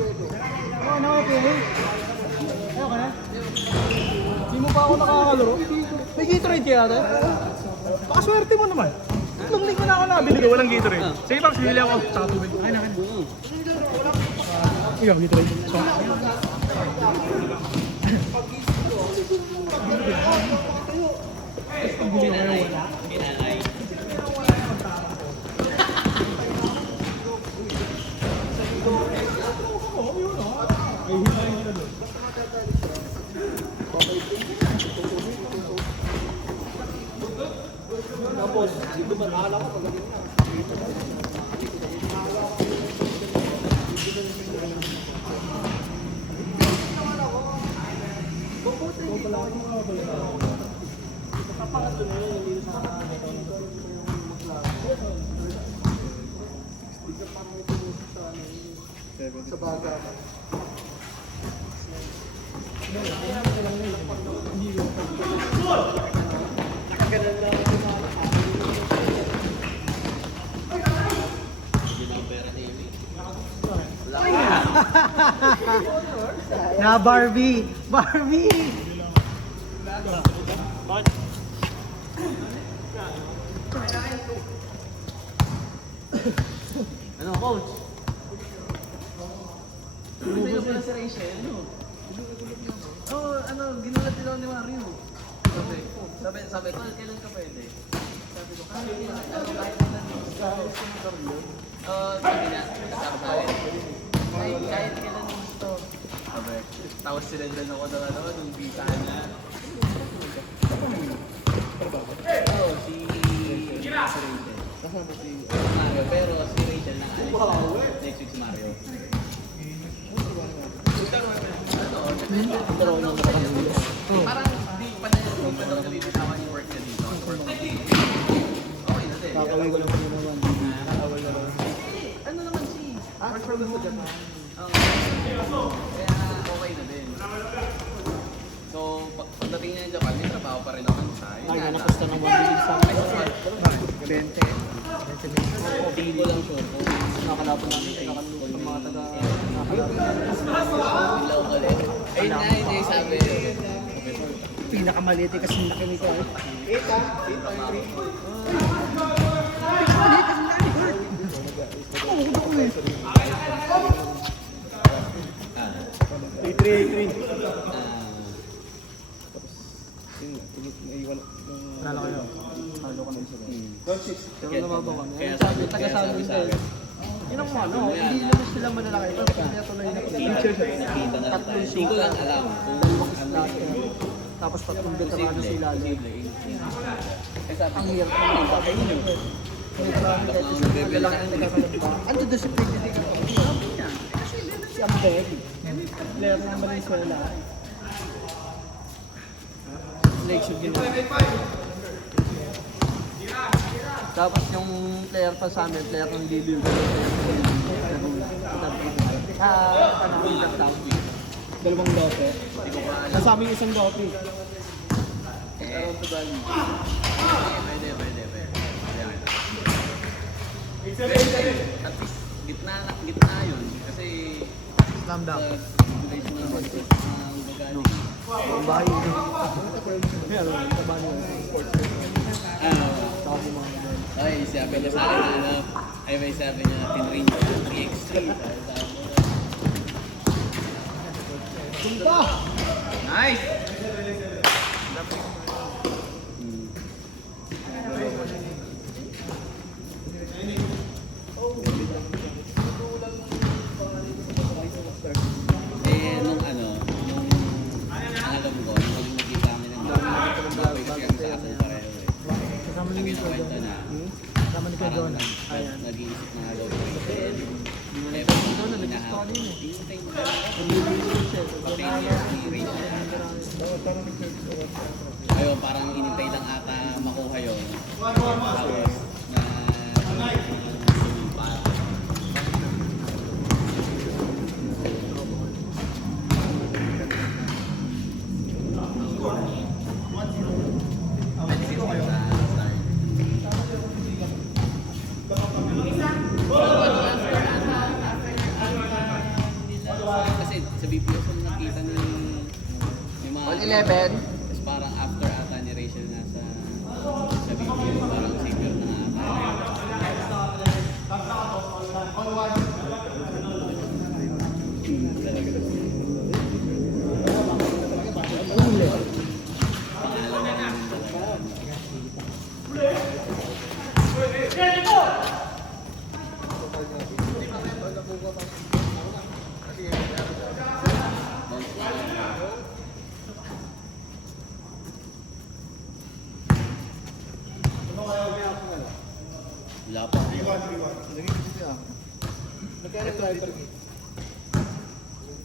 Ano okay? Ayaw ka na? Hindi mo pa ako nakakalaro? May Gatorade kaya ate? Pakaswerte mo naman. Nung linggo na ako nabili ko, walang Gatorade. Sige Paps, bibili ako. Tsaka tubig. Ay na. Ikaw, Gatorade. So, tapos, dito ba nakala ko pag ganyan na? Sa baga. Na Barbie! Barbie! Ano, coach? Hindi ko pala si Rachel. Oo, ano, ginulat din ako ni Mario. Sabi ko, kailan ka pwede? Sabi ko, kahit kailan gusto ko. Sabi niya, sabi sa akin, kahit kailan gusto. Sabi, tapos sinendan ako ng ano, nung visa na. Oo, si Rachel. Kasama si Mario, pero si Rachel na next week si Mario. Parang hindi pa na nabibitawan yung work na dito. Okay na din. Kakaway ko lang naman. Kakaway na lang. Ano naman si? Work from home. Kaya okay na din. So, pagdating niya ng Japan, may trabaho pa rin ako sa Ay, nanakusta ng mabilis sa akin. 20. Tingin ko lang sure. Nakakalapan namin. Nakakalapan ng mga taga. Nakakalapan namin. Local eh. Ayun nga, hindi sabi. Pinakamaliit kasi laki nito. 8-3. Nalo kayo. Nalo ka na isa. Pero nababawan. Sabi, taga-sabi sa'yo. Yun ang ano, hindi naman sila malalaki. Pero kaya tuloy na teacher sa tatlong Hindi ko lang alam kung tapos tatlong veterano sila. kasi Ang hirap ng mga ayun. May marami kahit isang malalaki na nagkakalamba. Ano doon si Pwede ka? Si Ambeg. Player ng Venezuela. Lake should gina. Tapos yung player pa sa amin, player ng Libiu. Dalawang dote. Nasa amin isang dote. Around to Bali. Pwede. At least, gitna yun. Kasi, Slam dunk. foundation ng budget ng Bagani. Ang bahay ito. Meron, taba nyo. Saka si mga ganun. Ay, sabi niya sa akin na ano, ay may sabi niya, tinrain niya 3x3. Punta! Nice! Nung alam ko, nung nakita kami ng baboy kasi kami sa asal pareho eh. Kasama ni Mr. Kwento na, Kasama ni Kuya John. Ayan. nag-iisip na nga daw ko. Eh, Ito na, nag-install yun eh. hintay mo ayun, parang inintay lang ata makuha yun. Tapos, na Sa BPS ang nakita ni mga... All 11. Tapos parang after ata ni Rachel na sa BPS, parang senior na ata. Talaga. Wala pa.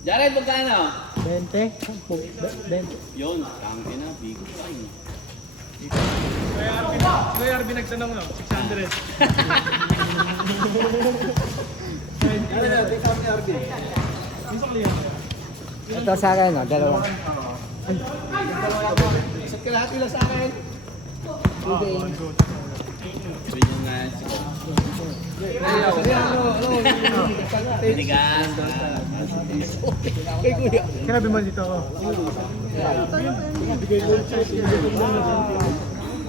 Jared, magkano? 20? 20. Yun, tangin na, big time. Kuya Arby nagtanong no, 600. Ano na, take out ni Arby. Isang liyan. Ito sa akin, no? Dalawa. Isa't ka lahat ila sa akin. Okay. Ganyan nga. Tinigan. Kay Kuya. Kinabi mo dito ako.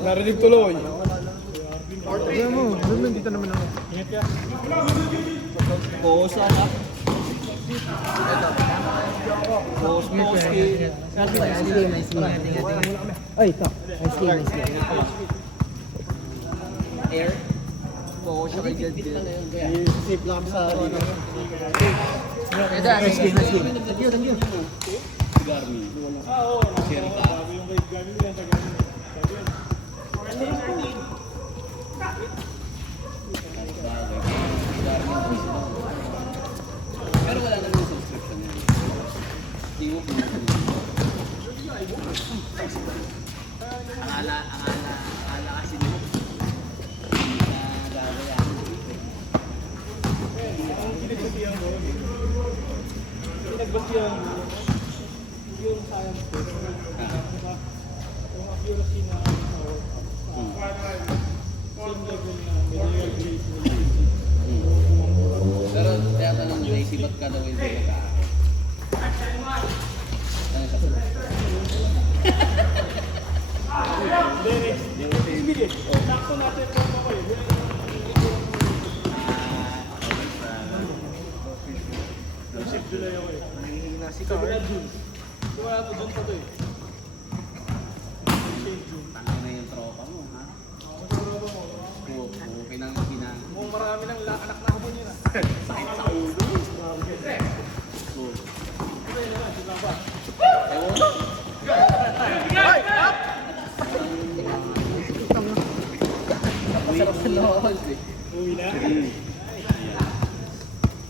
Narinig tuloy. Order mo. Doon dito naman ako. Ingat ka. Kosa na. Kosmoski. Nice game. Ay, ito. Nice game. Air. Focus siya kay Jed. Safe lang sa Nice game. Thank you. Garmin. Sirta. Pero wala naman yung subscription yan. Hindi mo pinag-subscription. Akala kasi mo. Pinagbasihan yung science ko. Yung accuracy na same level na medical grade. Pero kaya tanong Daisy, ba't ka daw hindi nag-aaral? Ano ka pala? Ibigay. Sakto natin po ako eh. Ship July ako eh. Nangihina si February Carl. June. Kaya ito June pa to eh. Shade June. Tanong na yung tropa mo, ha? Pinang. Mukhang marami ng anak na ako yun ah. Sakit sa ulo. Sarap sa loob. Uwi na?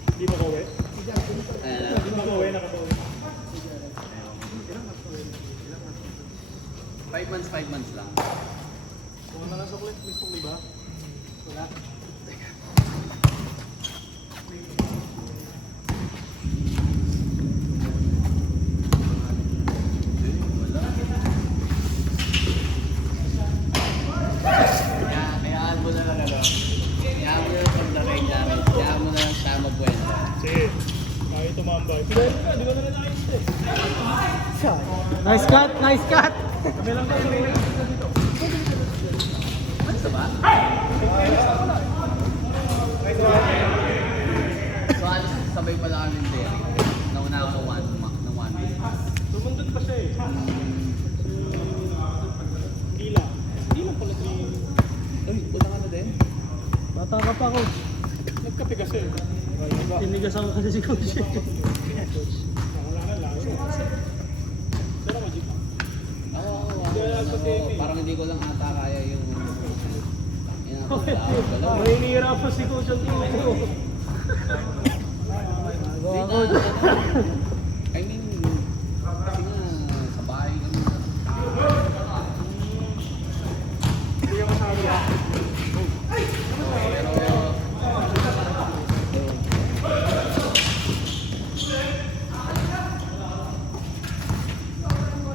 Hindi mo kauwi? Hindi mo kauwi, nakapauwi. 5 months lang. Kung na lang suklit, may sukli ba? Wala. Hayaan mo na lang ano. Hayaan mo na lang pagda kay Jared. Hayaan mo na lang siya magkwenta. Sige. Kaya tumambay. Hindi ko na nakayos eh. Nice cut! Nice cut! Kami lang tayo rin dito. Ano ba? So alis, sabay pala kami ng Derry. Nauna ako ng one week. Tumundod pa siya eh. Dila. Hindi lang pala si... Uy, punta ka na din? Bata ka pa, coach. Nagkape kasi. Tinigas ako kasi si coach. Wala na lang. Sana magic. Parang hindi ko lang ata kaya yung... May nihirapan si coach ang team ko. I mean, kasi nga, sa bahay kami. Hindi ka masabi.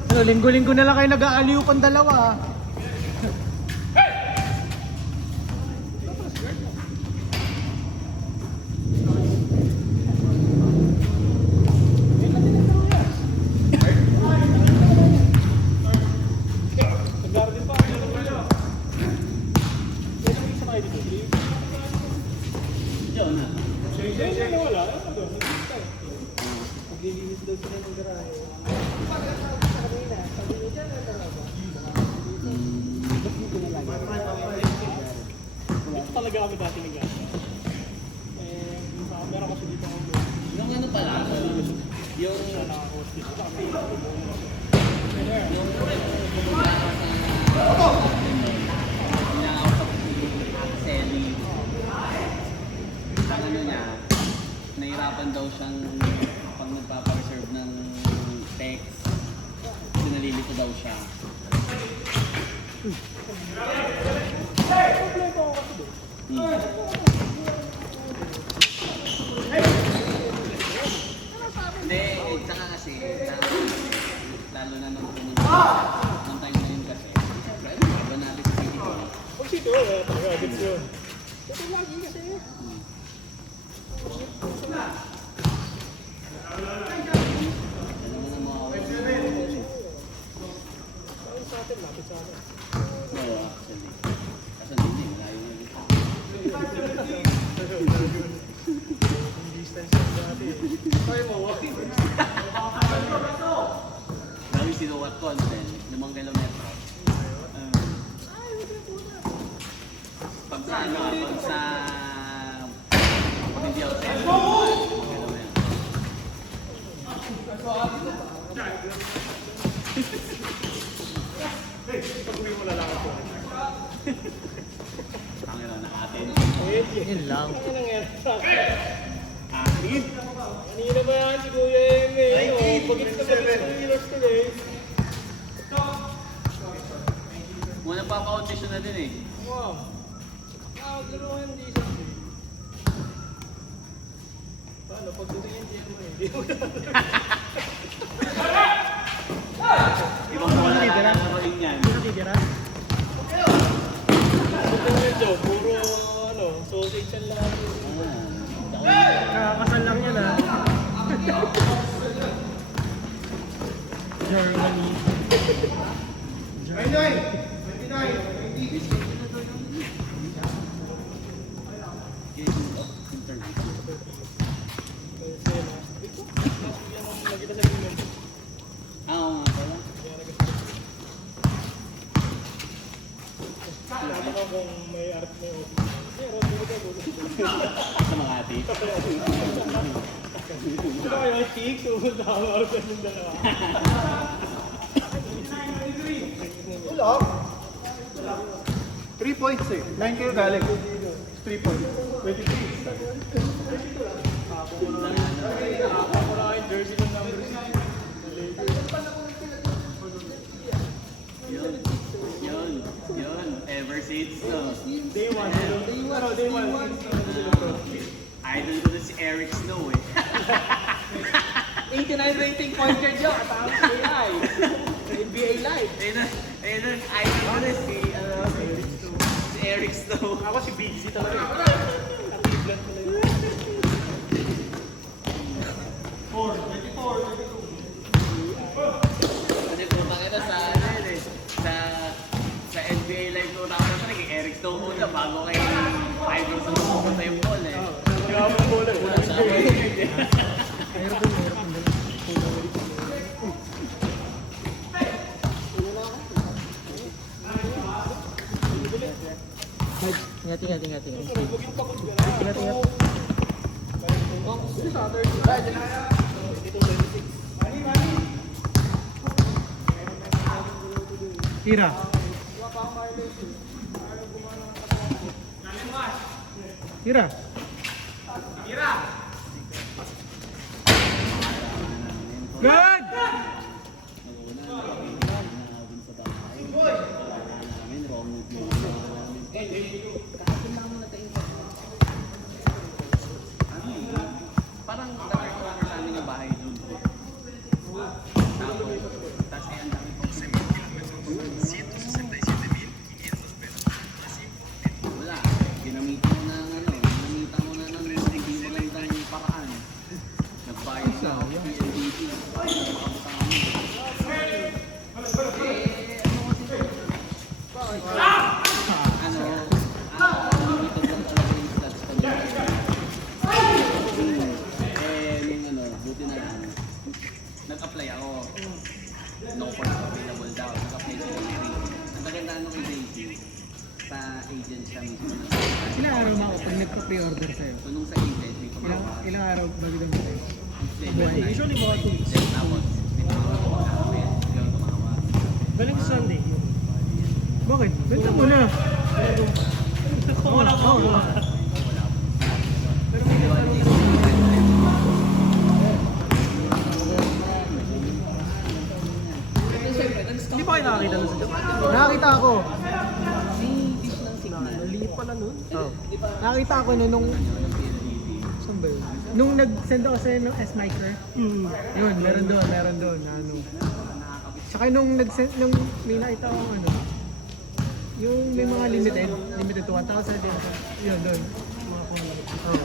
Pero linggo-linggo na lang kayo nag-aaliw pang dalawa. Ang ano niya, nahirapan daw siyang pag nagpapareserve ng text, kasi nalilito daw siya. Hindi, tsaka kasi, lalo na nung pumunta, nung time na yun kasi, siyempre, ano, iba natin sa city ko. Kung sito, talaga, gets yun. Ito lagi kasi. Ano mo na mga Sa atin, lapit sa atin. Oo, actually. Kasi hindi, malayo na dito. Yung distance yung dati. Kaya mo, walking. Dahil sinuwat ko, ano din, 5 kilometro. Pag sa ano, pag sa... Pag hindi ako sa 5 kilometro. Pag-uwi mo lalakad ko. Tangin na atin. Yun lang. Ano nangyari sa akin? Akin? Kanina ba yan si Kuya Eme? Pagit na pagit ng healers today. Muna pa-audition na din eh. Wow. Maglaro yung decent. Paano? Pag tutingin din mo eh. Hindi mo Ibang mga lalaroin yan. Titira? Ito medyo, puro ano, sausage yan lahat. Kakakasal lang yan ha. Germany. Oo nga pala. Alam ko kung may art may office. Meron, Sa mga ati. Ito kayo, chicks, sumunod ako art ng dalawa. Wala. 3 points eh. 9 kayo galing. 3 points. 23. Ako na kayo jersey ng number 6. Yun. Ever since, no. Day 1. Day 1. Idol ko na si Eric Snow eh. 89 rating point guard yun. Tama sa AI. NBA Live. Ayun, idol ko na si Eric Snow. Ako si Big Z talaga. Ka-Cleveland ko lang. 24. Kasi putang ina sa ano yun eh. Sa NBA Live ko tapos na naging Eric Snow muna bago kay Idol sa pupunta yung ball eh. Kaya mo bola. Ingat. Ingat. Tira. Tira. Good! Parang dapat ko sa amin yung bahay doon. Tapos ang dami pang wala. Ginamitan mo na ng ginamitan mo na ng hindi magandang paraan. Nagbayad na ako. PNDT. Makabutang kami. Limited lang talaga yung stats ko. Buti na lang. Nag-apply ako. No course available daw. Nag-apply sila ng JT. Ang maganda ano kay JT, sa agent siya mismo. Ilang araw ba ako pag nagpa-pre-order sa'yo? So nung sa agent, may pamawag. Ilang araw bago lang sa'yo? Usually Usually mga 2 weeks. Tapos, Balik sa Sunday. Bakit? Benta mo na. Wala ka. Pero may hindi pa kayo nakakita nun sa Japan? Nakakita ako. May dish ng signal. Maliit pala nun. Oh. Nakakita ako nung saan ba yun? Nung nag-send ako sa'yo ng S-Micro. Yun, meron doon. Ano. Tsaka nung nag-send, nung may nakita ako ano, yung may mga limited to 1,000 din. Yun, doon. Oh.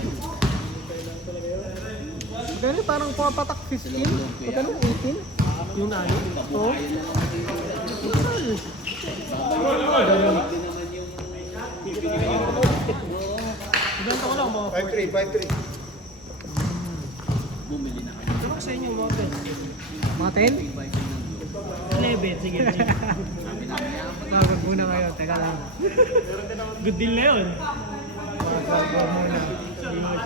Magkano parang pumapatak 15? Magkano 18? Yung ano? Oo. Ibenta ko lang mga 5-3. Pero sa inyo mga 10. Mga 11, sige. Magag muna kayo, teka lang. Good deal na yun. Magag muna.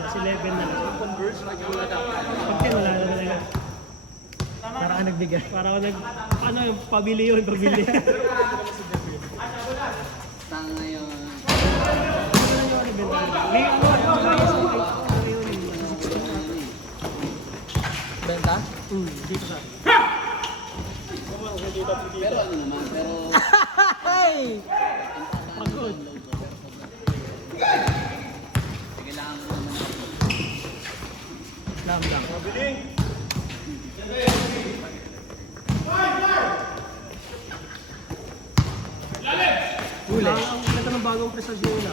Si 11 na lang. Converse, pag 10 wala na talaga. Para ka nagbigay. Para ako ano yung pabili yun, pabili. Tanga ngayon. May ano, Benta? dito sa akin. Pero ano naman, pero... Hey! Pagod. Kailangan ko naman. Slam dunk. Huli. Ang ganda ng bagong presasyon nila.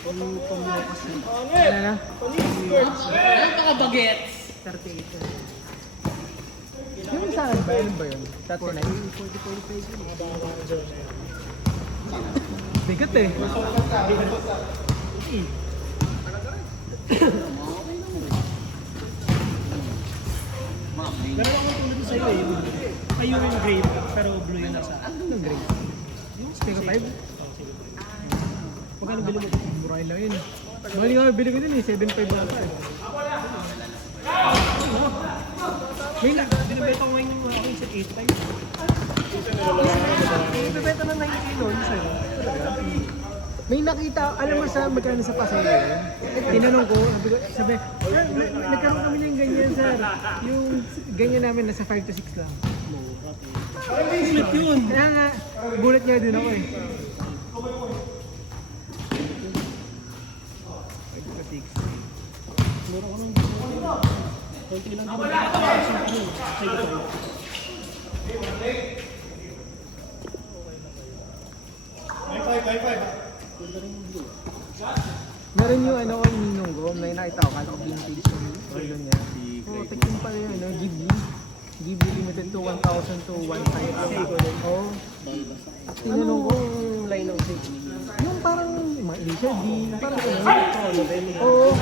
Yung pambukas yun. Ano na? Ano ka bagets? 38. Yung sa akin ba? Ano ba yun? 39? Bigat eh. Meron akong tulad sa iyo eh. Ay yung grave, pero blue yung nasa. Anong grade? Yung Stick 5? Magkano bili mo? Murahin lang yun. Bali nga, bili ko din eh. 7.5 lang. May na, binibenta ko ngayon yung aking set 8.5. Binibenta na 9K noon sa'yo. May nakita, alam mo sa magkano sa pasay yun? Tinanong ko, sabi, nagkaroon kami ng ganyan sir. Yung ganyan namin nasa 5 to 6 lang. Ulit yun. Kaya nga, gulat nga din ako eh. 5 to 6. Mura ko nung konti lang din. Sige tayo. Meron yung ano, yung ninong ko, may nakita ko, kala ko vintage yung relo niya. Oo, tekin pala yun, ano, Ghibli. Ghibli limited to 1,000 to 1,500. Oo. Tinanong ko, Line of six. yung parang mga initial D, parang ano. Oo.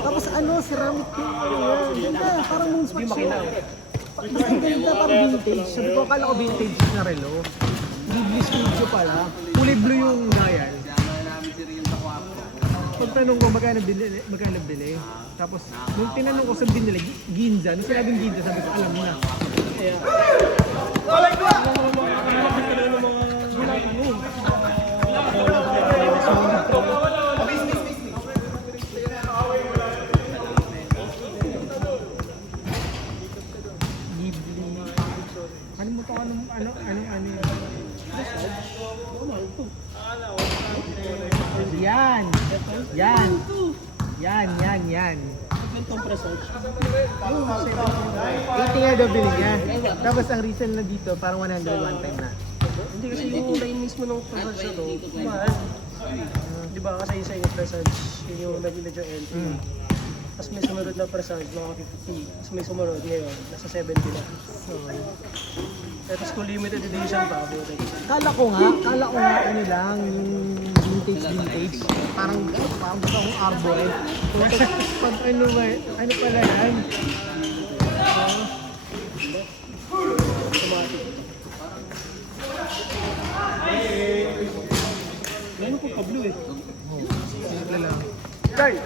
Tapos ano, ceramic yung ano yan. Ganda, parang moonspot siya. Basta ang ganda, parang vintage. Sabi ko, akala ko vintage na relo. Ghibli Studio pala. Kulay blue yung dial. Kaya namin si Riel sa kwarto. Pagtanong ko, magkano bili? Tapos, nung tinanong ko sa binili, Ginza. Nung sinabing Ginza, sabi ko, alam mo na. Kaya. Ghibli. Ano mo to? Ano yun? Yan! Yan! Yan! Gantong presage. 80 nga daw bili niya. Tapos ang resale na dito, parang 100 one time na. Hindi kasi yung line mismo ng presage na to, mahal. Di ba kasi isa yung presage, yun yung nabili yung entry. Tapos may sumunod na presage, mga 50. Tapos may sumunod ngayon, nasa 70 na. So, Tapos kung limited edition pa, buti. kala ko nga ano lang, yung vintage. Parang gusto akong arbor eh. Pag ano ba, ano pala yan? Automatic. Ngayon po pa blue eh. Simple lang. Carl!